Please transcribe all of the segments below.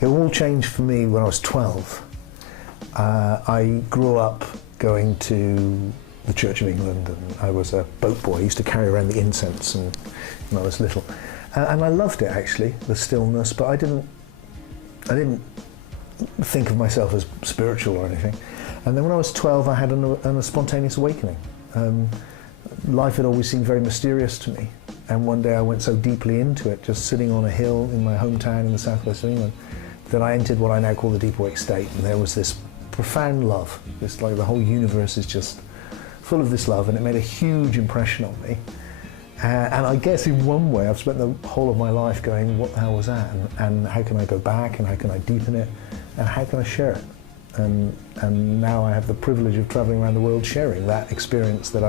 It all changed for me when I was 12. I grew up going to the Church of England, and I was a boat boy. I used to carry around the incense when I was little. And I loved it, actually, the stillness, but I didn't think of myself as spiritual or anything. And then when I was 12, I had a spontaneous awakening. Life had always seemed very mysterious to me. And one day I went so deeply into it, just sitting on a hill in my hometown in the southwest of England, that I entered what I now call the deep awake state. And there was this profound love. It's like the whole universe is just full of this love, and it made a huge impression on me. And I guess in one way I've spent the whole of my life going, what the hell was that? And how can I go back, and how can I deepen it, and how can I share it? And now I have the privilege of travelling around the world sharing that experience that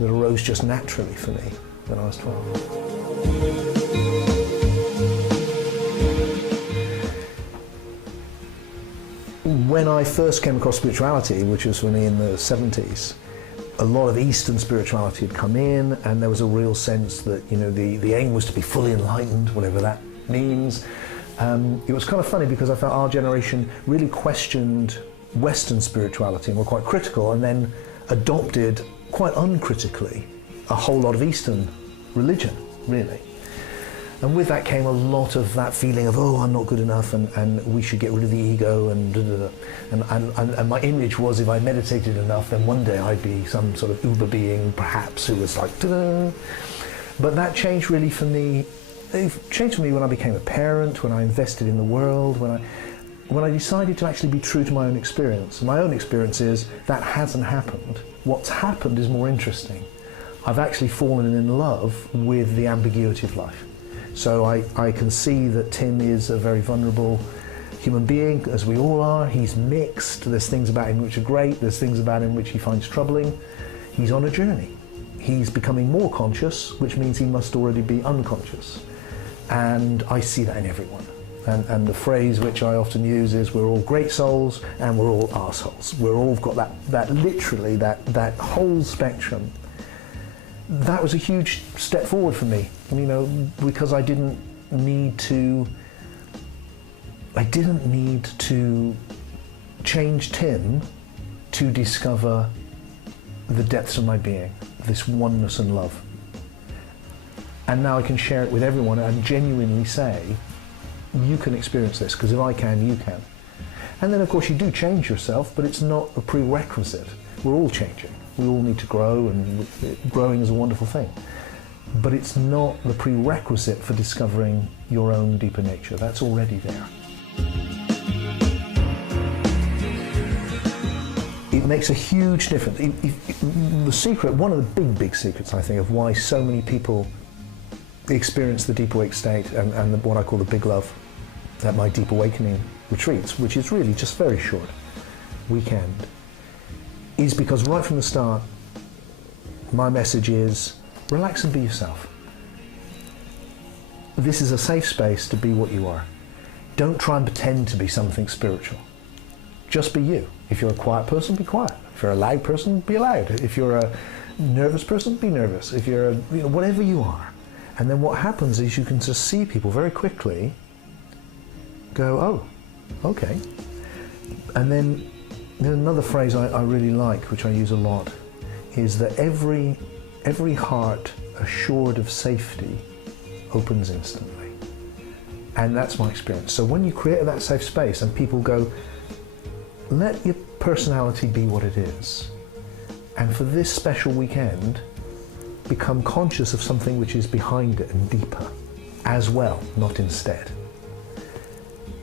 arose just naturally for me when I was 12. When I first came across spirituality, which was for me in the 70s, a lot of Eastern spirituality had come in, and there was a real sense that, you know, the aim was to be fully enlightened, whatever that means. It was kind of funny because I felt our generation really questioned Western spirituality and were quite critical, and then adopted quite uncritically a whole lot of Eastern religion, really. And with that came a lot of that feeling of, oh, I'm not good enough, and we should get rid of the ego, and da, da, da. And my image was, if I meditated enough, then one day I'd be some sort of uber being, perhaps, who was like, da-da. But that changed really for me. It changed for me when I became a parent, when I invested in the world, when I decided to actually be true to my own experience. And my own experience is that hasn't happened. What's happened is more interesting. I've actually fallen in love with the ambiguity of life. So I can see that Tim is a very vulnerable human being, as we all are. He's mixed. There's things about him which are great. There's things about him which he finds troubling. He's on a journey. He's becoming more conscious, which means he must already be unconscious. And I see that in everyone. And the phrase which I often use is, we're all great souls and we're all arseholes. We're all got that literally, that whole spectrum. That was a huge step forward for me, you know, because I didn't need to change Tim to discover the depths of my being, this oneness and love. And now I can share it with everyone and genuinely say, you can experience this, because if I can, you can. And then of course you do change yourself, but it's not a prerequisite. We're all changing. We all need to grow, and growing is a wonderful thing. But it's not the prerequisite for discovering your own deeper nature. That's already there. It makes a huge difference. The secret, one of the big secrets, I think, of why so many people experience the deep awake state and what I call the big love at my deep awakening retreats, which is really just very short weekend, is because right from the start, my message is, relax and be yourself. This is a safe space to be what you are. Don't try and pretend to be something spiritual. Just be you. If you're a quiet person, be quiet. If you're a loud person, be loud. If you're a nervous person, be nervous. If you're whatever you are. And then what happens is you can just see people very quickly go, oh, okay. And then there's another phrase I really like, which I use a lot, is that every heart assured of safety opens instantly. And that's my experience. So when you create that safe space and people go, let your personality be what it is, and for this special weekend, become conscious of something which is behind it and deeper, as well, not instead.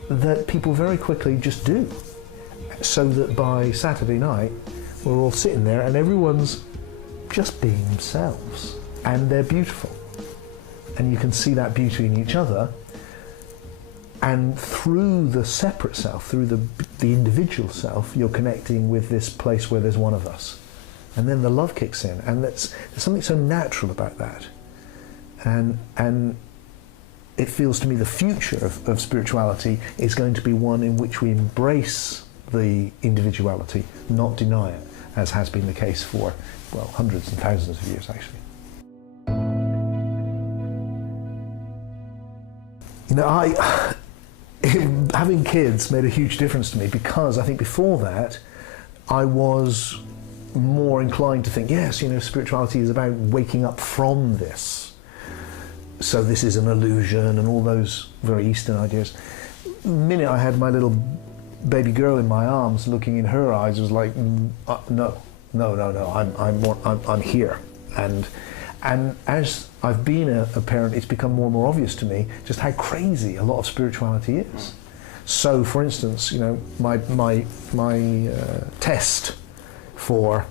That people very quickly just do. So that by Saturday night, we're all sitting there and everyone's just being themselves. And they're beautiful. And you can see that beauty in each other. And through the separate self, through the individual self, you're connecting with this place where there's one of us. And then the love kicks in. And there's something so natural about that. And it feels to me the future of spirituality is going to be one in which we embrace the individuality, not deny it, as has been the case for, well, hundreds and thousands of years, actually. You know, having kids made a huge difference to me, because I think before that I was more inclined to think, yes, spirituality is about waking up from this. So this is an illusion and all those very Eastern ideas. The minute I had my little baby girl in my arms, looking in her eyes, it was like, no, I'm here. And as I've been a parent, it's become more and more obvious to me just how crazy a lot of spirituality is. So, for instance, my test for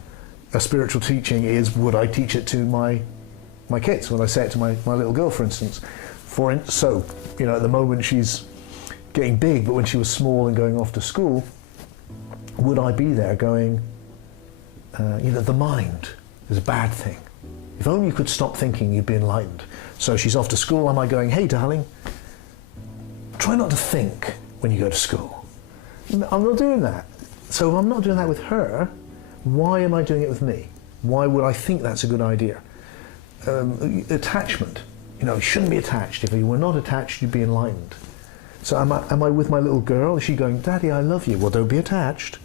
a spiritual teaching is, would I teach it to my kids? Would I say it to my little girl, for instance? So, at the moment she's getting big, but when she was small and going off to school, would I be there going, the mind is a bad thing. If only you could stop thinking, you'd be enlightened. So she's off to school, am I going, hey darling, try not to think when you go to school? I'm not doing that. So if I'm not doing that with her, why am I doing it with me? Why would I think that's a good idea? Attachment. You shouldn't be attached. If you were not attached, you'd be enlightened. So am I with my little girl? Is she going, Daddy, I love you? Well, don't be attached.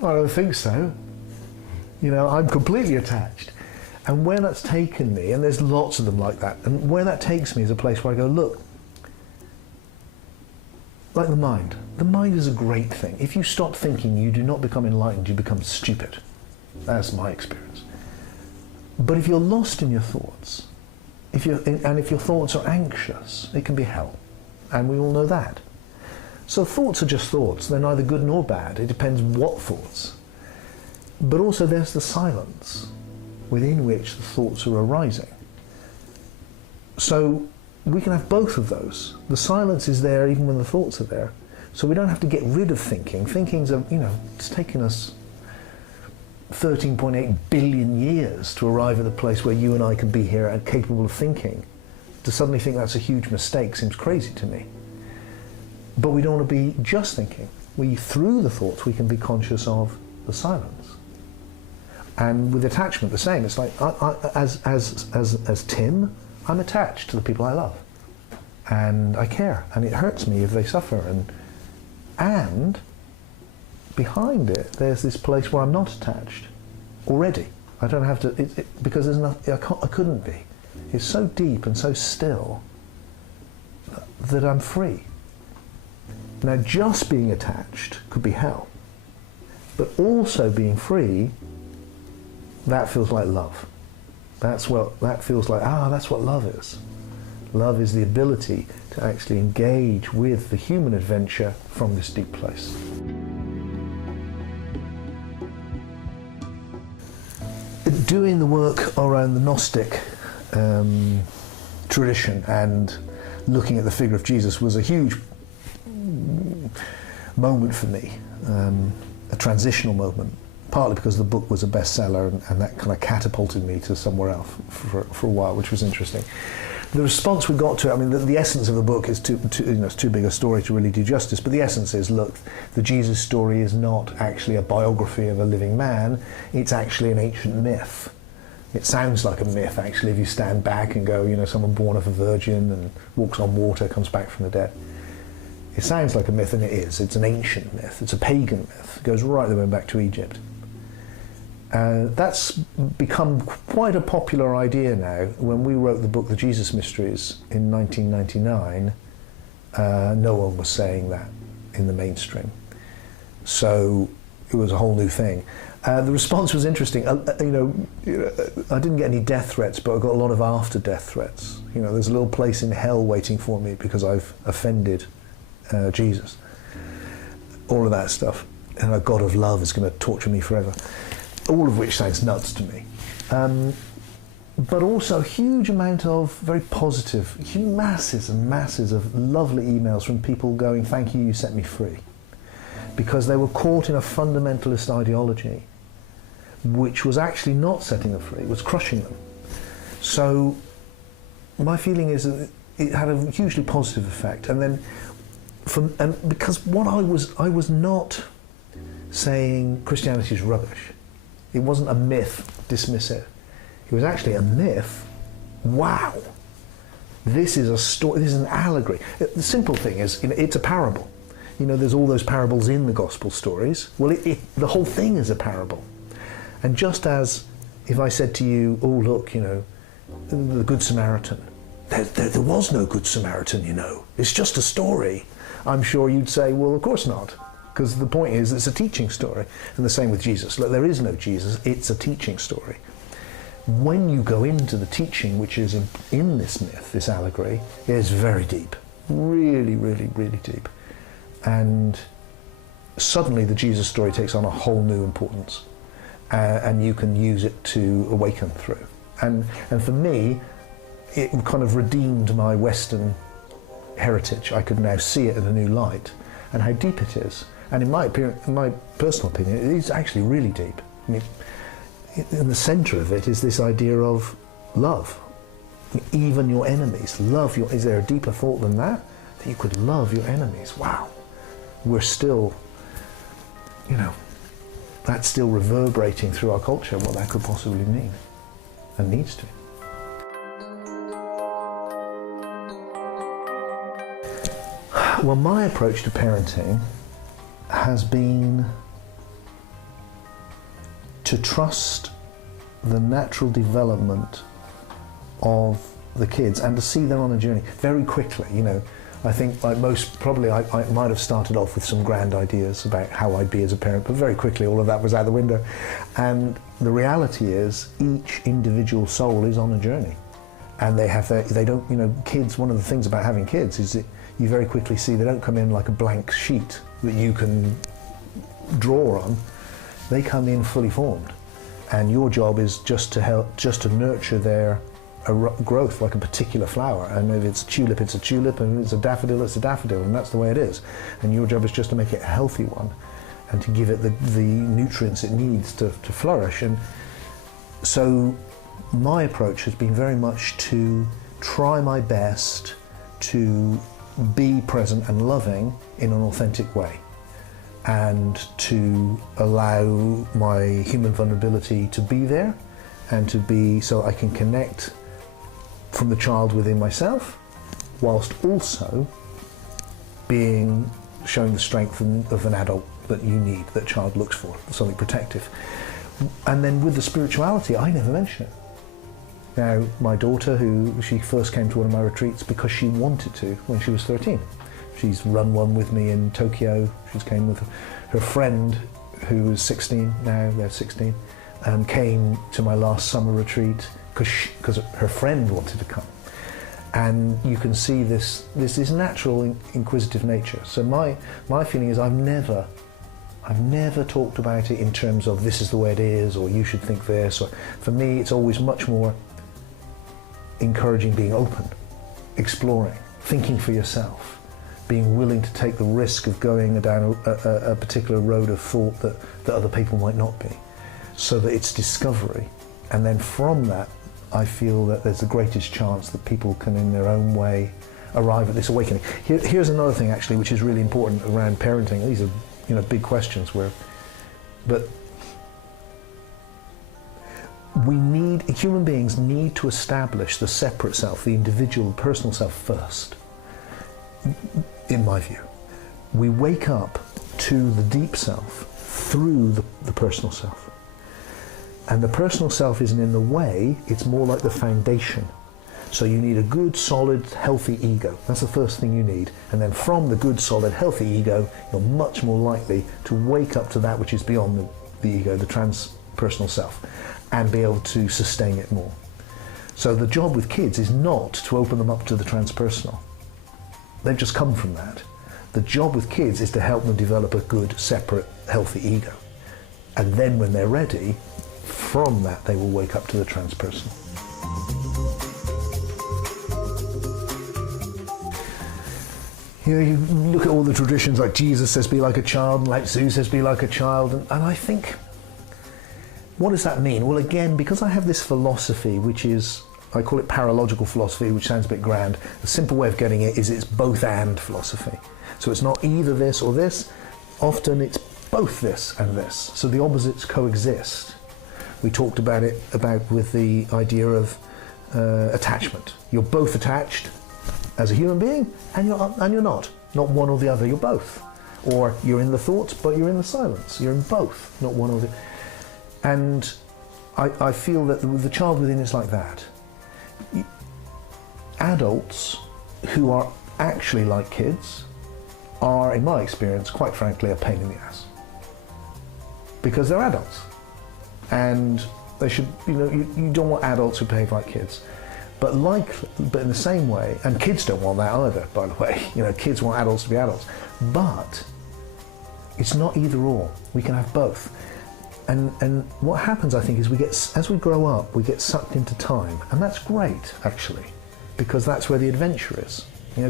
I don't think so. I'm completely attached. And where that's taken me, and there's lots of them like that, and where that takes me is a place where I go, look, like the mind. The mind is a great thing. If you stop thinking, you do not become enlightened, you become stupid. That's my experience. But if you're lost in your thoughts, if your thoughts are anxious, it can be hell. And we all know that. So thoughts are just thoughts. They're neither good nor bad. It depends what thoughts. But also there's the silence within which the thoughts are arising. So we can have both of those. The silence is there even when the thoughts are there. So we don't have to get rid of thinking. Thinking's it's taken us 13.8 billion years to arrive at the place where you and I can be here and capable of thinking. To suddenly think that's a huge mistake seems crazy to me. But we don't want to be just thinking. Through the thoughts, we can be conscious of the silence. And with attachment, the same. It's like, as Tim, I'm attached to the people I love. And I care. And it hurts me if they suffer. And behind it, there's this place where I'm not attached already. I don't have to, because there's nothing, I couldn't be. It's so deep and so still that I'm free. Now, just being attached could be hell. But also being free, that feels like love. That feels like, that's what love is. Love is the ability to actually engage with the human adventure from this deep place. Doing the work around the Gnostic tradition and looking at the figure of Jesus was a huge moment for me, a transitional moment, partly because the book was a bestseller and that kind of catapulted me to somewhere else for a while, which was interesting. The response we got to it, the essence of the book is it's too big a story to really do justice, but the essence is, look, the Jesus story is not actually a biography of a living man, it's actually an ancient myth. It sounds like a myth, actually, if you stand back and go, someone born of a virgin and walks on water, comes back from the dead. It sounds like a myth, and it is. It's an ancient myth. It's a pagan myth. It goes right the way back to Egypt. That's become quite a popular idea now. When we wrote the book, The Jesus Mysteries, in 1999, no one was saying that in the mainstream. So it was a whole new thing. The response was interesting. I didn't get any death threats, but I got a lot of after-death threats. There's a little place in hell waiting for me because I've offended Jesus. All of that stuff. And a God of love is going to torture me forever. All of which sounds nuts to me. But also a huge amount of very positive, masses and masses of lovely emails from people going, thank you, you set me free. Because they were caught in a fundamentalist ideology which was actually not setting them free, it was crushing them. So my feeling is that it had a hugely positive effect. And then, because what I was not saying Christianity is rubbish. It wasn't a myth, dismiss it. It was actually a myth. Wow. This is a story, this is an allegory. The simple thing is, it's a parable. There's all those parables in the gospel stories. Well, the whole thing is a parable. And just as if I said to you, oh, look, the Good Samaritan, there was no Good Samaritan, It's just a story. I'm sure you'd say, well, of course not. Because the point is, it's a teaching story. And the same with Jesus. Look, there is no Jesus, it's a teaching story. When you go into the teaching, which is in this myth, this allegory, it is very deep. Really, really, really deep. And suddenly the Jesus story takes on a whole new importance. And you can use it to awaken through. And for me, it kind of redeemed my Western heritage. I could now see it in a new light, and how deep it is. And in my personal opinion, it is actually really deep. I mean, in the centre of it is this idea of love. Even your enemies. Is there a deeper thought than that? That you could love your enemies. Wow. We're still, that's still reverberating through our culture, what that could possibly mean, and needs to. Well, my approach to parenting has been to trust the natural development of the kids and to see them on a journey very quickly. I think like most, probably I might have started off with some grand ideas about how I'd be as a parent, but very quickly all of that was out the window. And the reality is each individual soul is on a journey. And kids, one of the things about having kids is that you very quickly see they don't come in like a blank sheet that you can draw on. They come in fully formed. And your job is just to nurture their growth like a particular flower. And if it's a tulip, it's a tulip, and if it's a daffodil, it's a daffodil, and that's the way it is. And your job is just to make it a healthy one and to give it the nutrients it needs to flourish. And so my approach has been very much to try my best to be present and loving in an authentic way, and to allow my human vulnerability to be there, and to be so I can connect from the child within myself, whilst also showing the strength of an adult that you need, that child looks for, something protective. And then with the spirituality, I never mention it. Now, my daughter, she first came to one of my retreats because she wanted to when she was 13. She's run one with me in Tokyo. She came with her friend, who was 16, now they're 16, came to my last summer retreat because her friend wanted to come. And you can see this natural inquisitive nature. So my feeling is I've never talked about it in terms of this is the way it is, or you should think this. Or for me, it's always much more encouraging being open, exploring, thinking for yourself, being willing to take the risk of going down a particular road of thought that other people might not be, so that it's discovery. And then from that, I feel that there's the greatest chance that people can, in their own way, arrive at this awakening. Here's another thing, actually, which is really important around parenting. These are big questions, but human beings need to establish the separate self, the individual, personal self first, in my view. We wake up to the deep self through the personal self. And the personal self isn't in the way, it's more like the foundation. So you need a good, solid, healthy ego. That's the first thing you need. And then from the good, solid, healthy ego, you're much more likely to wake up to that which is beyond the ego, the transpersonal self, and be able to sustain it more. So the job with kids is not to open them up to the transpersonal. They've just come from that. The job with kids is to help them develop a good, separate, healthy ego. And then when they're ready, from that they will wake up to the transpersonal. You look at all the traditions, like Jesus says be like a child, and like Lao says be like a child, and I think, what does that mean? Well, again, because I have this philosophy, which is, I call it paralogical philosophy, which sounds a bit grand. A simple way of getting it is it's both and philosophy. So it's not either this or this, often it's both this and this. So the opposites coexist. We talked about it with the idea of attachment. You're both attached as a human being, and you're not one or the other. You're both, or you're in the thoughts, but you're in the silence. You're in both, not one or the. And I feel that the child within is like that. Adults who are actually like kids are, in my experience, quite frankly, a pain in the ass, because they're adults, and they should, you don't want adults who behave like kids. But in the same way, and kids don't want that either, by the way. Kids want adults to be adults. But it's not either or. We can have both. And what happens, I think, is as we grow up, we get sucked into time, and that's great, actually, because that's where the adventure is.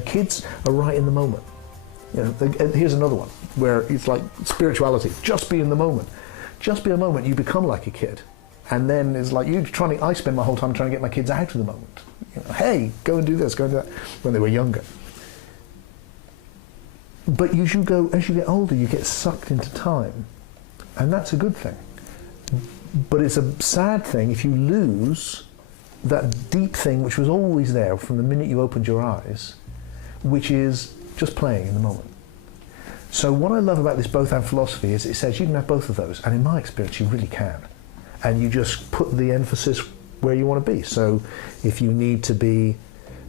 Kids are right in the moment. Here's another one where it's like spirituality. Just be in the moment. Just be a moment. You become like a kid. And then it's like I spend my whole time trying to get my kids out of the moment. Hey, go and do this, go and do that, when they were younger. But as you get older, you get sucked into time. And that's a good thing. But it's a sad thing if you lose that deep thing which was always there from the minute you opened your eyes, which is just playing in the moment. So what I love about this both and philosophy is it says you can have both of those. And in my experience, you really can. And you just put the emphasis where you want to be. So if you need to be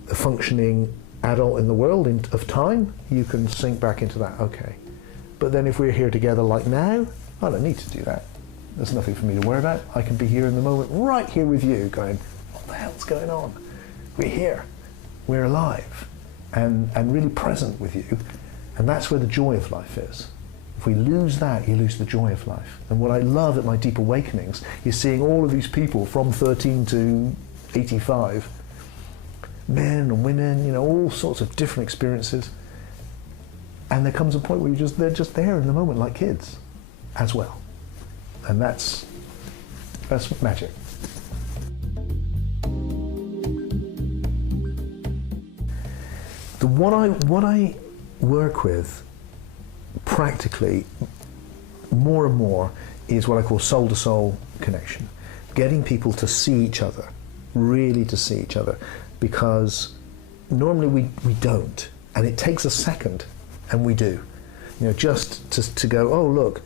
a functioning adult in the world of time, you can sink back into that, okay. But then if we're here together like now, I don't need to do that. There's nothing for me to worry about. I can be here in the moment, right here with you, going, what the hell's going on? We're here, we're alive, and really present with you. And that's where the joy of life is. If we lose that, you lose the joy of life. And what I love at my deep awakenings is seeing all of these people from 13 to 85, men and women, all sorts of different experiences. And there comes a point where they're just there in the moment like kids as well. And that's magic. What I work with practically more and more is what I call soul-to-soul connection. Getting people to see each other, really to see each other, because normally we don't, and it takes a second, and we do. Just to go, oh look,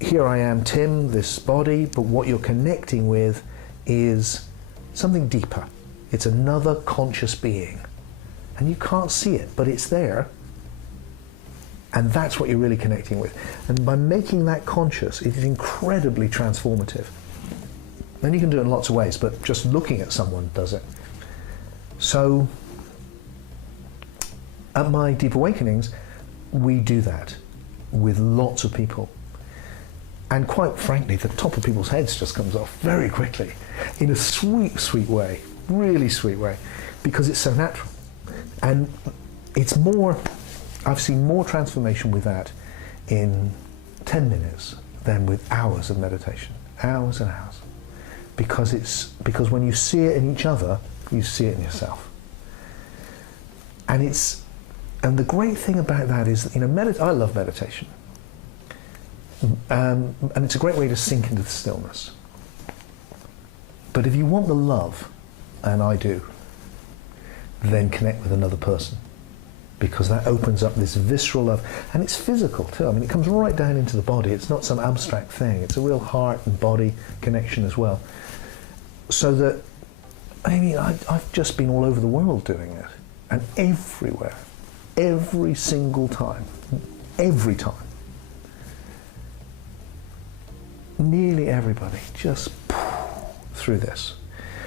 here I am, Tim, this body, but what you're connecting with is something deeper. It's another conscious being. And you can't see it, but it's there. And that's what you're really connecting with. And by making that conscious, it is incredibly transformative. And you can do it in lots of ways, but just looking at someone does it. So, at my Deep Awakenings, we do that with lots of people. And quite frankly, the top of people's heads just comes off very quickly, in a sweet, sweet way, really sweet way, because it's so natural. And it's more, I've seen more transformation with that in 10 minutes than with hours of meditation, hours and hours. Because when you see it in each other, you see it in yourself. And the great thing about that is that, I love meditation. And it's a great way to sink into the stillness. But if you want the love, and I do, then connect with another person, because that opens up this visceral love, and it's physical too. It comes right down into the body. It's not some abstract thing. It's a real heart and body connection as well. So that, I've just been all over the world doing it, and everywhere, every single time, every time, nearly everybody just through this.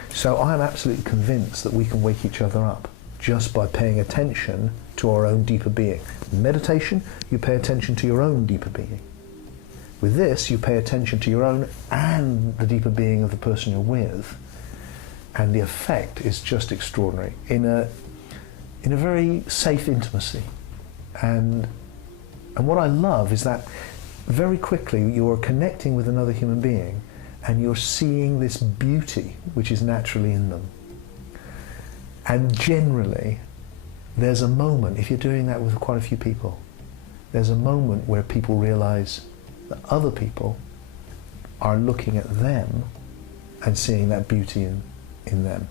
So I'm absolutely convinced that we can wake each other up just by paying attention to our own deeper being. Meditation, you pay attention to your own deeper being. With this, you pay attention to your own and the deeper being of the person you're with, and the effect is just extraordinary in a very safe intimacy. And what I love is that very quickly you're connecting with another human being, and you're seeing this beauty which is naturally in them. And generally, there's a moment, if you're doing that with quite a few people, there's a moment where people realize that other people are looking at them and seeing that beauty in them.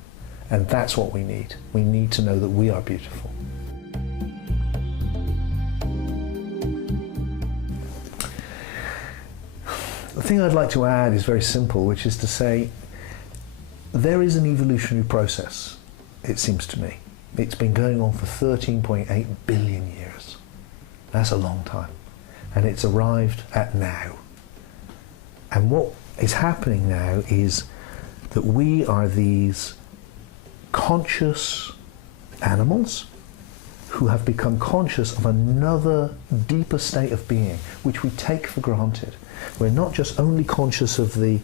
And that's what we need. We need to know that we are beautiful. The thing I'd like to add is very simple, which is to say, there is an evolutionary process, it seems to me. It's been going on for 13.8 billion years. That's a long time. And it's arrived at now. And what is happening now is that we are these conscious animals who have become conscious of another deeper state of being, which we take for granted. We're not just only conscious of the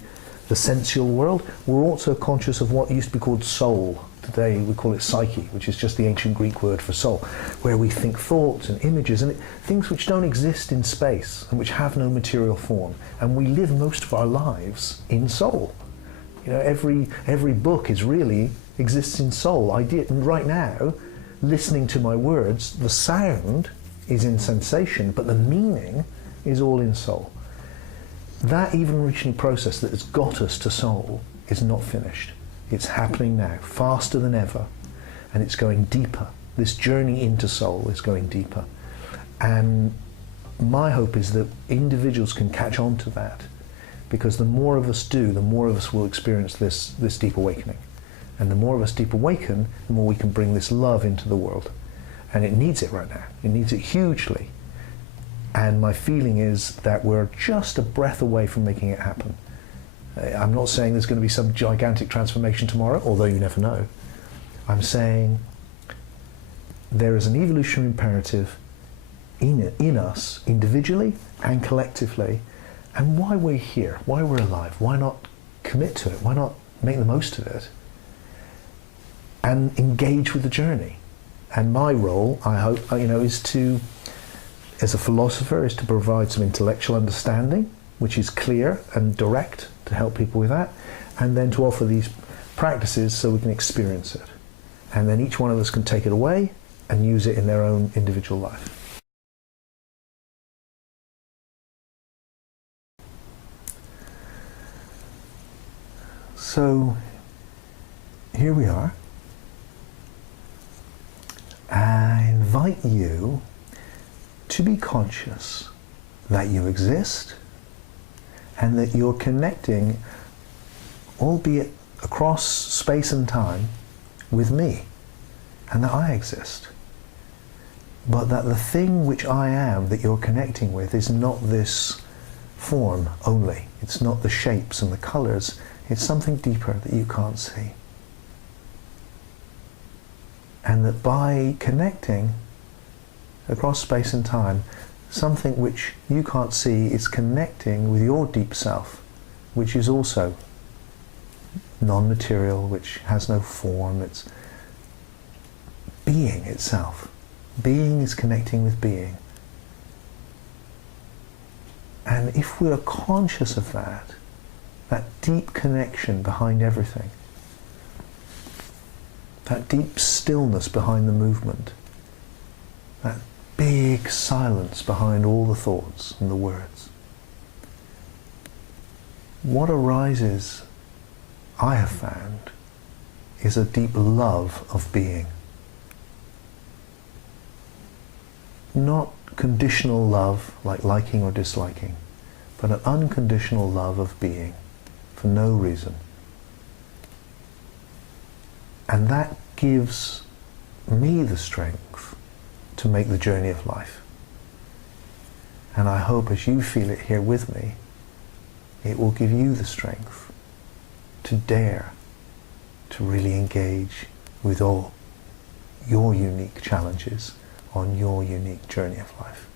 sensual world, we're also conscious of what used to be called soul. Today we call it psyche, which is just the ancient Greek word for soul, where we think thoughts and images and things which don't exist in space and which have no material form. And we live most of our lives in soul. You know, every book exists in soul. And right now, listening to my words, the sound is in sensation, but the meaning is all in soul. That evolutionary process that has got us to soul is not finished. It's happening now, faster than ever, and it's going deeper. This journey into soul is going deeper. And my hope is that individuals can catch on to that, because the more of us do, the more of us will experience this deep awakening. And the more of us deep awaken, the more we can bring this love into the world. And it needs it right now. It needs it hugely. And my feeling is that we're just a breath away from making it happen. I'm not saying there's going to be some gigantic transformation tomorrow, although you never know. I'm saying there is an evolutionary imperative in us, individually and collectively, and why we're here, why we're alive. Why not commit to it? Why not make the most of it and engage with the journey? And my role, I hope, is to, as a philosopher, is to provide some intellectual understanding, which is clear and direct, to help people with that, and then to offer these practices so we can experience it. And then each one of us can take it away and use it in their own individual life. So here we are. I invite you to be conscious that you exist and that you're connecting, albeit across space and time, with me, and that I exist. But that the thing which I am that you're connecting with is not this form only. It's not the shapes and the colours. It's something deeper that you can't see. And that by connecting across space and time, something which you can't see is connecting with your deep self, which is also non-material, which has no form. It's being itself. Being is connecting with being. And if we are conscious of that deep connection behind everything, that deep stillness behind the movement, that big silence behind all the thoughts and the words, what arises, I have found, is a deep love of being. Not conditional love like liking or disliking, but an unconditional love of being for no reason. And that gives me the strength to make the journey of life. And I hope as you feel it here with me, it will give you the strength to dare to really engage with all your unique challenges on your unique journey of life.